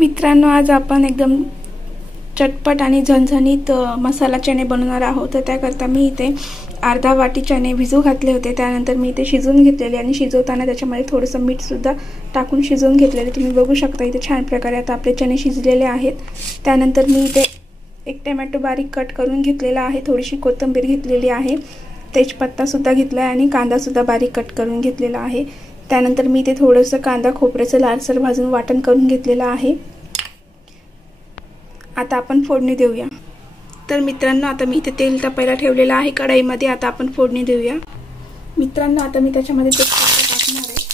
मित्रांनो, आज आपण एकदम चटपट आणि झणझणीत मसाला चणे बनवणार आहोत। तर त्याकरता मी इथे अर्धा वाटी चणे भिजू घातले होते। त्यानंतर मी इथे शिजवून घेतलेले आणि शिजवताना त्याच्यामध्ये थोडंसं मीठ सुद्धा टाकून शिजवून घेतलेले। तुम्ही बघू शकता इथे छान प्रकारे आता आपले चणे शिजलेले आहेत। त्यानंतर मी इथे एक टोमॅटो बारीक कट करून घेतलेला आहे, थोडीशी कोथिंबीर घेतलेली आहे, तेजपत्ता सुद्धा घेतला आहे आणि कांदा सुद्धा बारीक कट करून घेतलेला आहे। त्यानंतर मी इथे थोडंसं कांदा खोबऱ्याचं लालसर भाजून वाटण करून घेतलेलं आहे। आता आपण फोडणी देऊया। तर मित्रांनो, आता मी इथे तेल तापायला ठेवलेलं आहे कढईमध्ये। आता आपण फोडणी देऊया। मित्रांनो, आता मी त्याच्यामध्ये तेजपत्ता टाकणार आहे।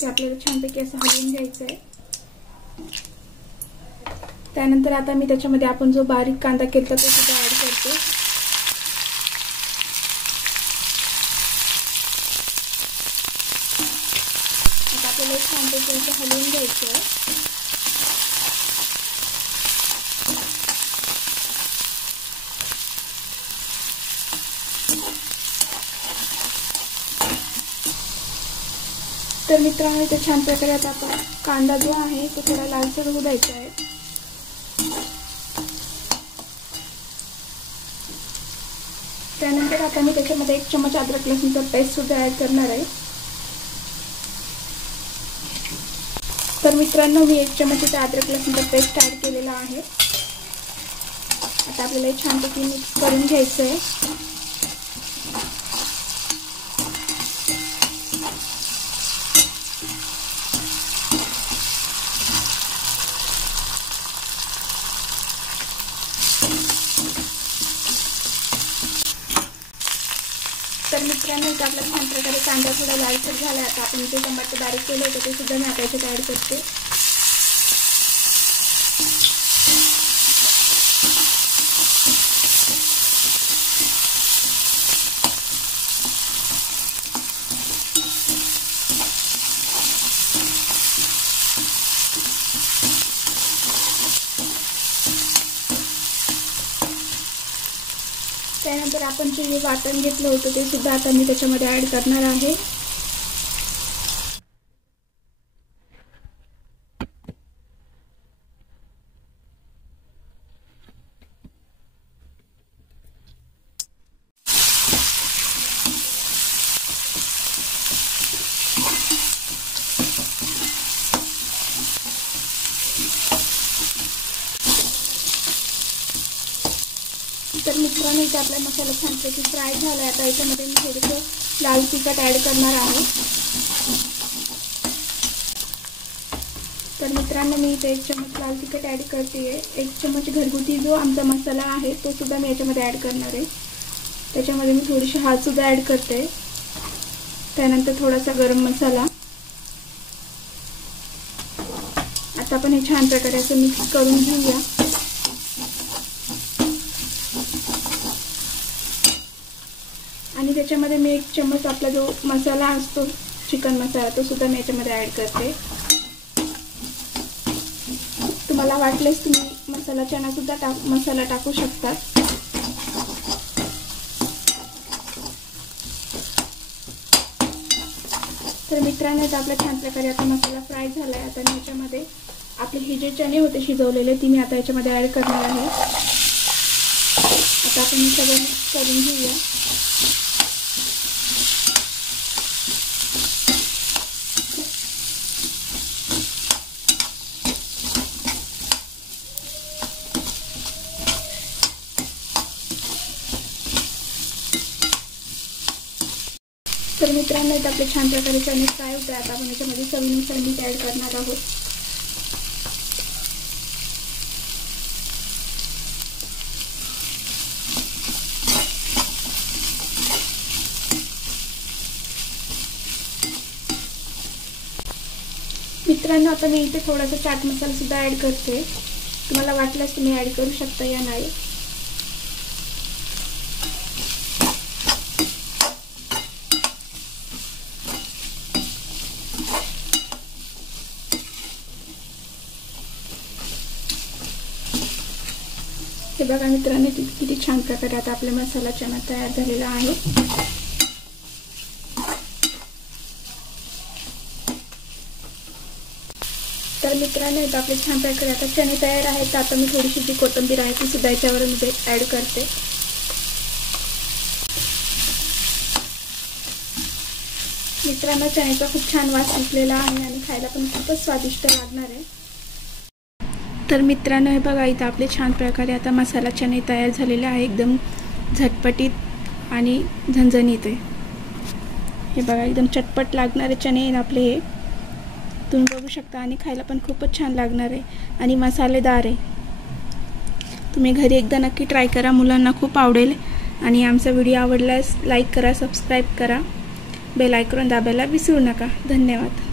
ते आपल्याला छानपैकी असं हलवून घ्यायचं आहे। त्यानंतर आता मी त्याच्यामध्ये आपण जो बारीक कांदा केला तो सुद्धा ऍड करते। आता आपल्याला छानपैकी असं हलवून घ्यायचं आहे। तर मित्रांनो, इथे छान प्रकारे आता आपण कांदा जो आहे तो थोडा लालसर होऊ द्यायचा आहे। त्यानंतर आता मी त्याच्यामध्ये 1 चमच अद्रक लसूणचा पेस्ट सुद्धा ऍड करणार आहे। तर मित्रांनो, मी 1 चमच इथे अद्रक लसूणचा पेस्ट ऍड केलेला आहे। आता आपल्याला छानपैकी मिक्स करून घ्यायचं आहे। तर मित्रांनो, इथे आपला छान प्रकारे कांदा थोडा लालसर झाला। आता आपण जे टमाटे बारीक केले होते ते सुद्धा मी आता याच्यात ऍड करते। त्यानंतर आपण जे वाटण घेतलं होतं ते सुद्धा आता मी त्याच्यामध्ये ऍड करणार आहे। तर मित्रांनो, इथे आपला मसाला छानपैकी फ्राय झाला आहे। आता याच्यामध्ये मी थोडंसं लाल तिखट ऍड करणार आहे। तर मित्रांनो, मी इथे 1 चमच लाल तिखट ऍड करते। 1 चमच घरगुती जो आमचा मसाला आहे तो सुद्धा मी याच्यामध्ये ऍड करणार आहे। त्याच्यामध्ये मी थोडीशी हळद सुद्धा ऍड करते। त्यानंतर थोडासा गरम मसाला। आता आपण हे छान प्रकारे असं मिक्स करून घेऊया। आणि त्याच्यामध्ये मी 1 चमच आपला जो मसाला असतो चिकन मसाला तो सुद्धा मी याच्यामध्ये ऍड करते। तुम्हाला वाटल्यास तुम्ही मसाला चणा सुद्धा मसाला टाकू शकता। तर मित्रांनो, आपला छान प्रकारे आता मसाला फ्राय झाला आहे। आता मी याच्यामध्ये आपले हे जे चणे होते शिजवलेले ती मी आता याच्यामध्ये ऍड करणार आहे। आता आपण हे सगळं मिक्स करून घेऊया। तर मित्रांनो, इथे आपले छान प्रकारे चणे फ्राय होते। आता आपण याच्यामध्ये चवीनुसार मीठ ऍड करणार आहोत। मित्रांनो, आता मी इथे थोडासा चाट मसाला सुद्धा ऍड करते। तुम्हाला वाटल्यास तुम्ही ऍड करू शकता या नाही। हे बघा मित्रांनो, किती छान प्रकारे आता आपला मसाला चणा तयार झालेला आहे। तर मित्रांनो इथं आपले छान प्रकारे आता चणे तयार आहेत. आता मी थोडीशी जी कोथिंबीर आहे ती सुद्धा याच्यावर मी ॲड करते. मित्रांनो चण्याचा खूप छान वास सुटलेला आहे आणि खायला पण खूपच स्वादिष्ट लागणार आहे. तर मित्रांनो हे बघा इथं आपले छान प्रकारे आता मसाला चणे तयार झालेले आहे. एकदम झटपटीत आणि झणझणीत आहे. हे बघा एकदम चटपट लागणारे चणे आपले हे तुम्ही बघू शकता आणि खायला पण खूपच छान लागणार आहे आणि मसालेदार आहे. तुम्ही घरी एकदा नक्की ट्राय करा, मुलांना खूप आवडेल. आणि आमचा व्हिडिओ आवडल्यास लाईक करा, सबस्क्राईब करा, बेल आयकॉन दाबायला विसरू नका. धन्यवाद.